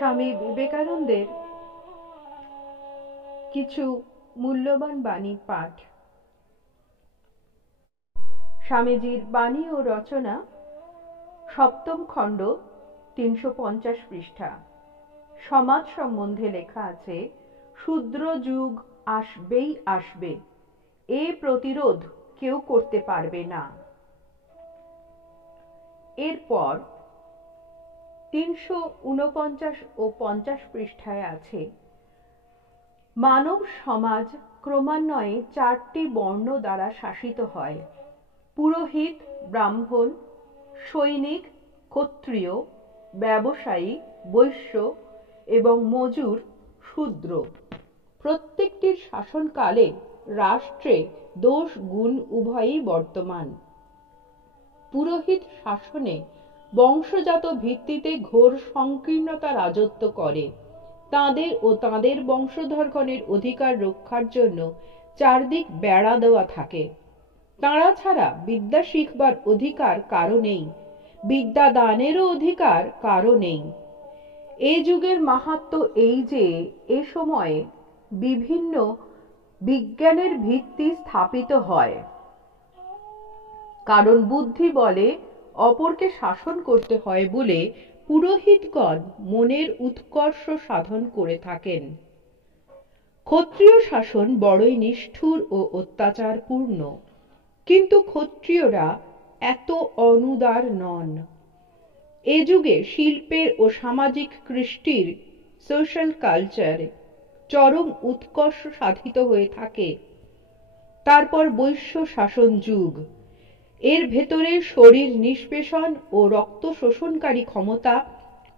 স্বামী বিবেকানন্দের কিছু মূল্যবান বাণী পাঠ। স্বামীজির বাণী ও রচনা, সপ্তম খণ্ড, 350 পৃষ্ঠা। সমাজ সম্বন্ধে লেখা আছে, শূদ্র যুগ আসবেই আসবে, এ প্রতিরোধ কেউ করতে পারবে না। এরপর 349 ও 50 পৃষ্ঠায় আছে, মানব সমাজ ক্রমান্বয়ে 4টি বর্ণ দ্বারা শাসিত হয়: পুরোহিত, ব্রাহ্মণ, সৈনিক, ক্ষত্রিয়, ব্যবসায়ী, বৈশ্য এবং মজুর, শূদ্র। প্রত্যেকটির শাসনকালে রাষ্ট্রে দোষ গুণ উভয়ই বর্তমান। পুরোহিত শাসনে বংশজাত ভিত্তিতে ঘোর সংকীর্ণতা রাজত্ব করে। তাঁদের ও তাঁদের বংশধরগণের অধিকার রক্ষার জন্য চারদিক বেড়া দেওয়া থাকে। তাঁরা ছাড়া বিদ্যা শিখবার অধিকার কারো নেই, বিদ্যা দানেরও অধিকার কারো নেই। এ যুগের মাহাত্ম্য এই যে, এ সময়ে বিভিন্ন বিজ্ঞানের ভিত্তি স্থাপিত হয়, কারণ বুদ্ধি বলে অপরকে শাসন করতে হয় বলে পুরোহিতগণ মনের উৎকর্ষ সাধন করে থাকেন। ক্ষত্রিয় শাসন বড়ই নিষ্ঠুর ও অত্যাচারপূর্ণ, কিন্তু ক্ষত্রিয়রা এত অনুদার নন। এ যুগে শিল্পের ও সামাজিক কৃষ্টির, সোশ্যাল কালচার, চরম উৎকর্ষ সাধিত হয়ে থাকে। তারপর বৈশ্য শাসন যুগ। এর ভেতরে শরীর নিষ্পেষণ ও রক্ত শোষণকারী ক্ষমতা,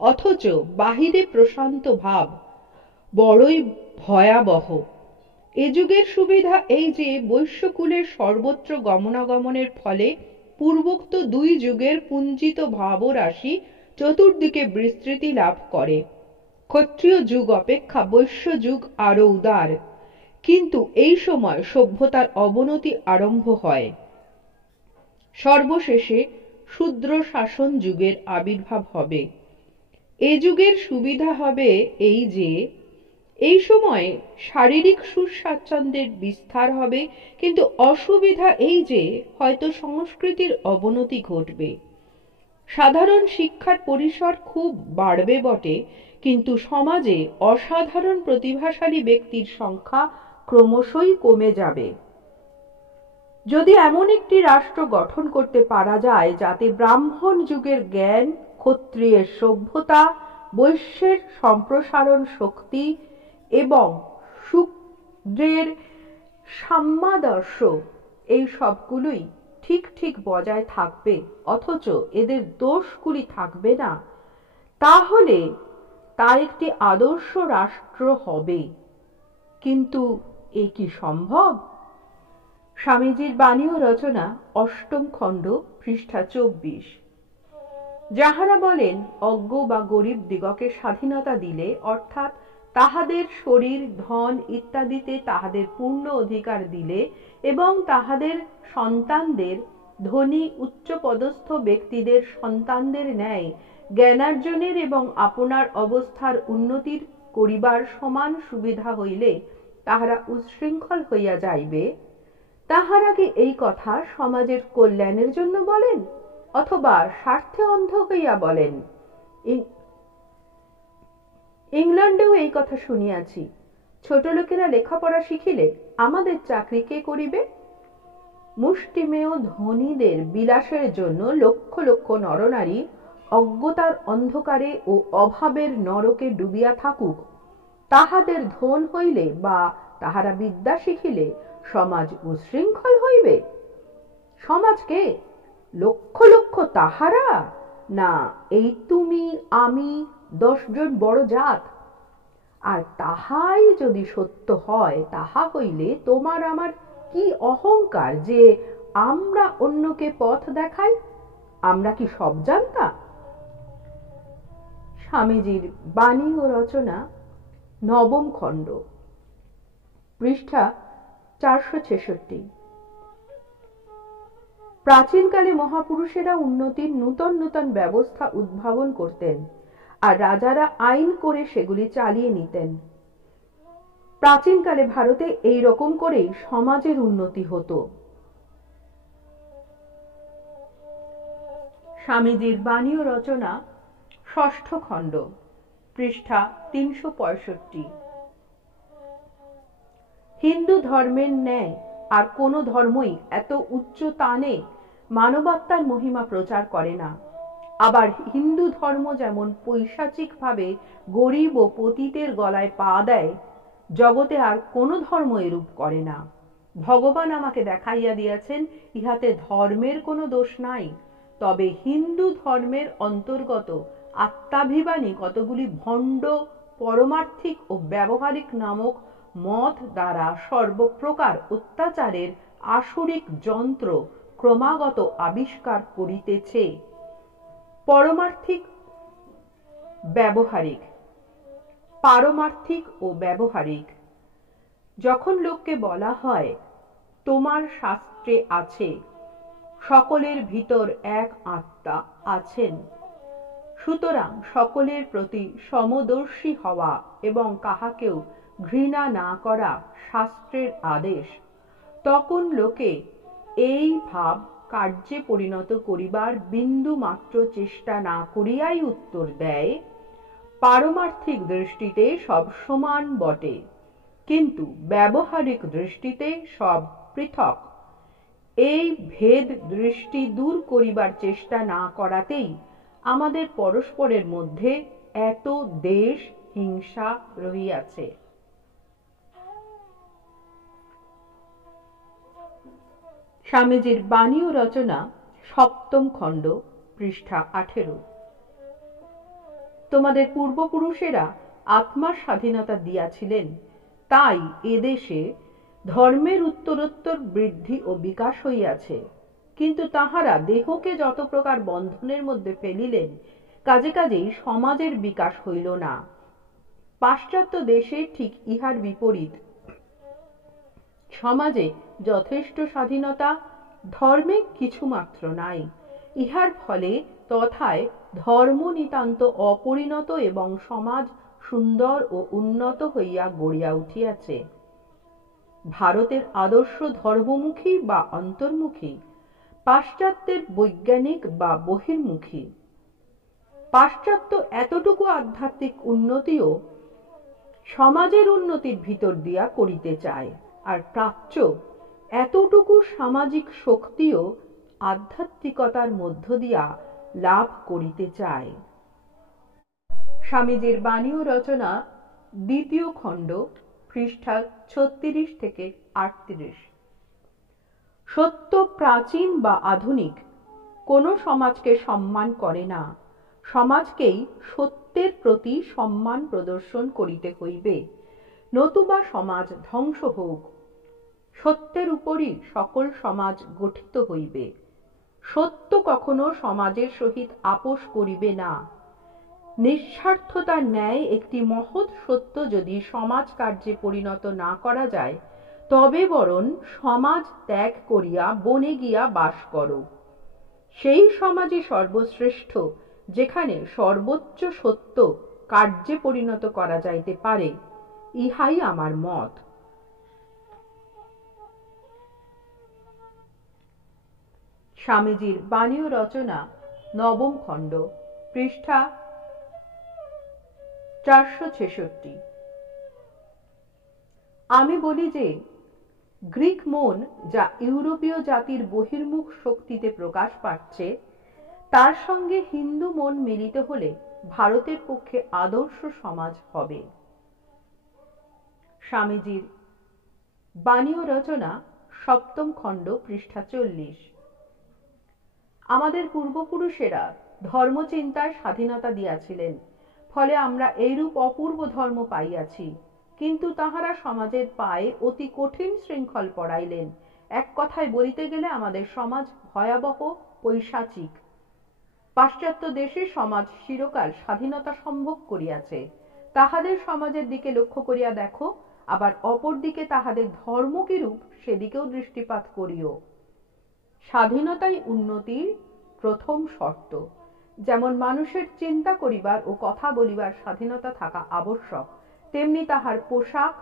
অথচ বাহিরে প্রশান্ত ভাব, বড়ই ভয়াবহ। এ যুগের সুবিধা এই যে, বৈশ্যকুলের সর্বত্র গমনাগমনের ফলে পূর্বোক্ত দুই যুগের পুঞ্জিত ভাবরাশি চতুর্দিকে বিস্তৃতি লাভ করে। ক্ষত্রিয় যুগ অপেক্ষা বৈশ্য যুগ আরো উদার, কিন্তু এই সময় সভ্যতার অবনতি আরম্ভ হয়। সর্বশেষে শূদ্র শাসন যুগের আবির্ভাব হবে। এ যুগের সুবিধা হবে এই যে, এই সময়ে শারীরিক সুস্বাচ্ছন্দ্যের বিস্তার হবে, কিন্তু অসুবিধা এই যে, হয়তো সংস্কৃতির অবনতি ঘটবে। সাধারণ শিক্ষার পরিসর খুব বাড়বে বটে, কিন্তু সমাজে অসাধারণ প্রতিভাশালী ব্যক্তির সংখ্যা ক্রমশই কমে যাবে। যদি এমন একটি রাষ্ট্র গঠন করতে পারা যায়, যাতে ব্রাহ্মণ যুগের জ্ঞান, ক্ষত্রিয়ের সভ্যতা, বৈশ্যের সম্প্রসারণ শক্তি এবং শূদ্রের সাম্যাদর্শ, এই সবগুলোই ঠিক ঠিক বজায় থাকবে, অথচ এদের দোষগুলি থাকবে না, তাহলে তা একটি আদর্শ রাষ্ট্র হবে। কিন্তু এ কি সম্ভব? স্বামীজির বাণী ও রচনা, অষ্টম খণ্ড, পৃষ্ঠা 24। যাহারা বলেন, অজ্ঞ বা গরিব দিগকে স্বাধীনতা দিলে, অর্থাৎ তাহাদের শরীর, ধন ইত্যাদিতে তাহাদের পূর্ণ অধিকার দিলে এবং তাহাদের সন্তানদের ধনী উচ্চপদস্থ ব্যক্তিদের সন্তানদের ন্যায় জ্ঞানার্জনের এবং আপনার অবস্থার উন্নতির করিবার সমান সুবিধা হইলে তাহারা উচ্ছৃঙ্খল হইয়া যাইবে, তাহারা কি এই কথা সমাজের কল্যাণের জন্য বলেন, অথবা স্বার্থে অন্ধ হইয়া বলেন? ইংল্যান্ডেও এই কথা শুনিয়াছি। ছোট লোকেরা লেখাপড়া শিখিলে আমাদের চাকরি কে করিবে? মুষ্টিমেয় ধনীদের বিলাসের জন্য লক্ষ লক্ষ নরনারী অজ্ঞতার অন্ধকারে ও অভাবের নরকে ডুবিয়া থাকুক। তাহাদের ধন হইলে বা তাহারা বিদ্যা শিখিলে সমাজ উচ্ছৃঙ্খল হইবে? সমাজকে লক্ষ লক্ষ তাহারা, না এই তুমি আমি 10 জন বড় জাত? আর তাহাই যদি সত্য হয়, তাহা হইলে তোমার আমার কি অহংকার যে আমরা অন্যকে পথ দেখাই? আমরা কি সব জানতা? স্বামীজির বাণী ও রচনা, নবম খণ্ড, পৃষ্ঠা 466। প্রাচীনকালে মহাপুরুষেরা উন্নতির নূতন নূতন ব্যবস্থা উদ্ভাবন করতেন। আর রাজারা আইন করে সেগুলি চালিয়ে নিতেন। প্রাচীনকালে ভারতে এই রকম করেই সমাজের উন্নতি হতো। স্বামীজির বাণী ও রচনা, ষষ্ঠ খণ্ড, পৃষ্ঠা 365। হিন্দু ধর্মের ন্যায় আর কোনো ধর্মই এত উচ্চ টানে মানবাত্মার মহিমা প্রচার করে না। আবার হিন্দু ধর্ম যেমন পৈশাচিকভাবে গরিব ও পতিতের গলায় পা দেয়, জগতে আর কোনো ধর্ম এরূপ করে না। ভগবান আমাকে দেখাইয়া দিয়াছেন ইহাতে ধর্মের কোনো দোষ নাই, তবে হিন্দু ধর্মের অন্তর্গত আত্মাভিমানী কতগুলি ভণ্ড পরমার্থিক ও ব্যবহারিক নামক মত দ্বারা সর্বপ্রকার অত্যাচারের আসরিক যন্ত্র ক্রমাগত আবিষ্কার করিতেছে। পারমার্থিক ও ব্যবহারিক। যখন লোককে বলা হয় তোমার শাস্ত্রে আছে সকলের ভিতর এক আত্মা আছেন, সুতরাং সকলের প্রতি সমদর্শী হওয়া এবং কাহাকেও ঘৃণা না করা শাস্ত্রের আদেশ, তখন লোকে এই ভাব কার্যে পরিণত করিবার বিন্দু মাত্র চেষ্টা না করিয়াই উত্তর দেয়, পারমার্থিক দৃষ্টিতে সব সমান বটে, কিন্তু ব্যবহারিক দৃষ্টিতে সব পৃথক। এই ভেদ দৃষ্টি দূর করিবার চেষ্টা না করাতেই আমাদের পরস্পরের মধ্যে এত দেশ হিংসা রহিয়াছে। স্বামীজির বাণী ও রচনা, সপ্তম খণ্ড, পৃষ্ঠা 18। তোমাদের পূর্বপুরুষেরা আত্মার স্বাধীনতা দিয়াছিলেন, তাই এদেশে ধর্মের উত্তরোত্তর বৃদ্ধি ও বিকাশ হইয়াছে। কিন্তু তাহারা দেহকে যত প্রকার বন্ধনের মধ্যে ফেলিলেন, কাজে কাজেই সমাজের বিকাশ হইল না। পাশ্চাত্য দেশে ঠিক ইহার বিপরীত। সমাজে যথেষ্ট স্বাধীনতা, ধর্মে কিছুমাত্র নাই। ইহার ফলে তথায় ধর্ম নিতান্ত অপরিণত এবং সমাজ সুন্দর ও উন্নত হইয়া গড়িয়া উঠিয়াছে। ভারতের আদর্শ ধর্মমুখী বা অন্তর্মুখী, পাশ্চাত্যের বৈজ্ঞানিক বা বহির্মুখী। পাশ্চাত্য এতটুকু আধ্যাত্মিক উন্নতিও সমাজের উন্নতির ভিতর দিয়া করিতে চায়, আর প্রাচ্য এতটুকু সামাজিক শক্তিও আধ্যাত্মিকতার মধ্য দিয়া লাভ করিতে চায়। স্বামীজির বাণী ও রচনা, দ্বিতীয় খণ্ড, পৃষ্ঠা 36 থেকে 38। সত্য প্রাচীন বা আধুনিক কোনো সমাজকে সম্মান করে না। সমাজকেই সত্যের প্রতি সম্মান প্রদর্শন করিতে হইবে, নতুবা সমাজ ধ্বংস হোক। সত্যের উপরই সকল সমাজ গঠিত হইবে। সত্য কখনো সমাজের সহিত আপোষ করিবে না। নিঃস্বার্থতার ন্যায় একটি মহৎ সত্য যদি সমাজ কার্যে পরিণত না করা যায়, তবে বরং সমাজ ত্যাগ করিয়া বনে গিয়া বাস করো। সেই সমাজই সর্বশ্রেষ্ঠ, যেখানে সর্বোচ্চ সত্য কার্যে পরিণত করা যাইতে পারে। ইহাই আমার মত। স্বামীজির বাণী ও রচনা, নবম খণ্ড, পৃষ্ঠা 466। আমি বলি যে গ্রিক মন যা ইউরোপীয় জাতির বহির্মুখ শক্তিতে প্রকাশ পাচ্ছে, তার সঙ্গে হিন্দু মন মিলিত হলে ভারতের পক্ষে আদর্শ সমাজ হবে। স্বামীজির বাণী ও রচনা, সপ্তম খণ্ড, পৃষ্ঠা 40। আমাদের পূর্বপুরুষেরা ধর্মচিন্তায় স্বাধীনতা দিয়াছিলেন, ফলে আমরা এইরূপ অপূর্ব ধর্ম পাইয়াছি। কিন্তু তাহারা সমাজের পায়ে অতি কঠিন শৃঙ্খল পড়াইলেন। এক কথায় বলিতে গেলে আমাদের সমাজ ভয়াবহ পৈশাচিক। পাশ্চাত্য দেশে সমাজ চিরকাল স্বাধীনতা সম্ভোগ করিয়াছে। তাহাদের সমাজের দিকে লক্ষ্য করিয়া দেখো, আবার অপর দিকে তাহাদের ধর্ম কিরূপ সেদিকেও দৃষ্টিপাত করিও। স্বাধীনতাই উন্নতির প্রথম শর্ত। যেমন মানুষের চিন্তা করিবার ও কথা বলিবার স্বাধীনতা থাকা আবশ্যক, তেমনি তাহার পোশাক,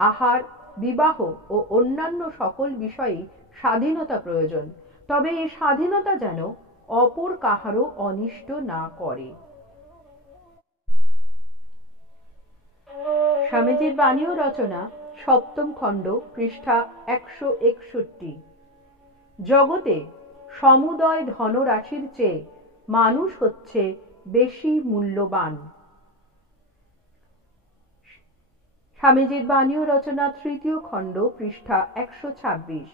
আহার, বিবাহ ও অন্যান্য সকল বিষয়েই স্বাধীনতা প্রয়োজন। তবে এই স্বাধীনতা যেন অপর কাহারও অনিষ্ট না করে। স্বামীজির বাণী ও রচনা, সপ্তম খণ্ড, পৃষ্ঠা 161। জগতে সমুদয় ধনরাশির চেয়ে মানুষ হচ্ছে বেশি মূল্যবান। স্বামীজির বাণী ও রচনা, তৃতীয় খণ্ড, পৃষ্ঠা 126।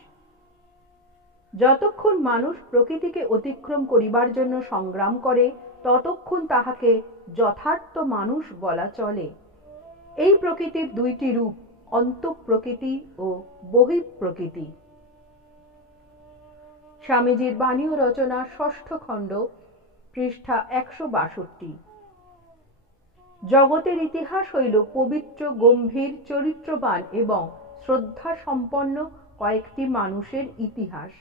যতক্ষণ মানুষ প্রকৃতিকে অতিক্রম করিবার জন্য সংগ্রাম করে, ততক্ষণ তাহাকে যথার্থ মানুষ বলা চলে। এই প্রকৃতির দুইটি রূপ, অন্তঃপ্রকৃতি ও বহিঃপ্রকৃতি। স্বামীজির বাণী ও রচনা, ষষ্ঠ খণ্ড, পৃষ্ঠা 162। জগতের ইতিহাস হইল পবিত্র, গম্ভীর, চরিত্রবান এবং শ্রদ্ধা সম্পন্ন কয়েকটি মানুষের ইতিহাস।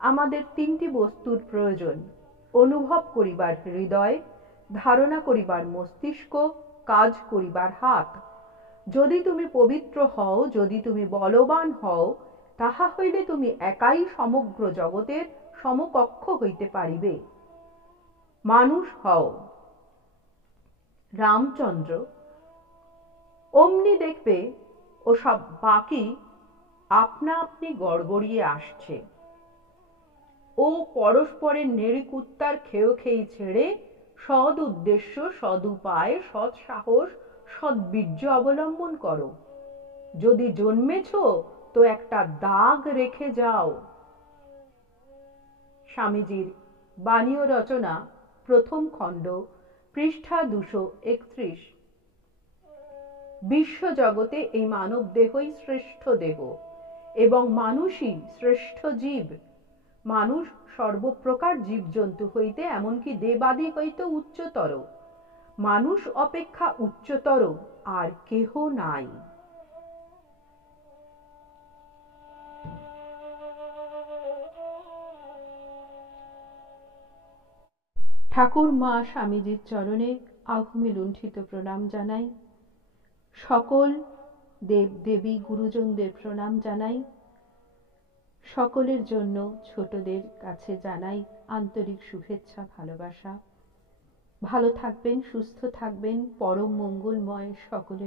আমাদের তিনটি বস্তুর প্রয়োজন: অনুভব করিবার হৃদয়, ধারণা করিবার মস্তিষ্ক, কাজ করিবার হাত। যদি তুমি পবিত্র হও, যদি তুমি বলবান হও, তাহা হইলে তুমি একাই সমগ্র জগতের সমকক্ষ হইতে পারিবে। মানুষ হও। রামচন্দ্র। অমনি দেখবে ও সব বাকি আপনা আপনি গড়গড়িয়ে আসছে। ও পরস্পরের নেড়ি কুত্তার খেয়েই ছেড়ে সৎ উদ্দেশ্য, সৎ উপায়, সৎ সাহস, সদ্বীর্য অবলম্বন করো। যদি জন্মেছ তো একটা দাগ রেখে যাও। স্বামীজির বাণী ও রচনা, প্রথম খণ্ড, পৃষ্ঠা 231। বিশ্ব জগতে এই মানব দেহই শ্রেষ্ঠ দেহ এবং মানুষই শ্রেষ্ঠ জীব। মানুষ সর্বপ্রকার জীবজন্তু হইতে, এমনকি দেবাদি হইতে উচ্চতর। মানুষ অপেক্ষা উচ্চতর আর কেহ নাই। ঠাকুর মা স্বামীজির চরণে আঘমে লুণ্ঠিত প্রণাম জানাই। সকল দেব দেবী গুরুজনদের প্রণাম জানাই। সকলের জন্য ছোটদের কাছে জানাই আন্তরিক শুভেচ্ছা, ভালোবাসা। ভালো থাকবেন, সুস্থ থাকবেন, পরম মঙ্গলময় সকলের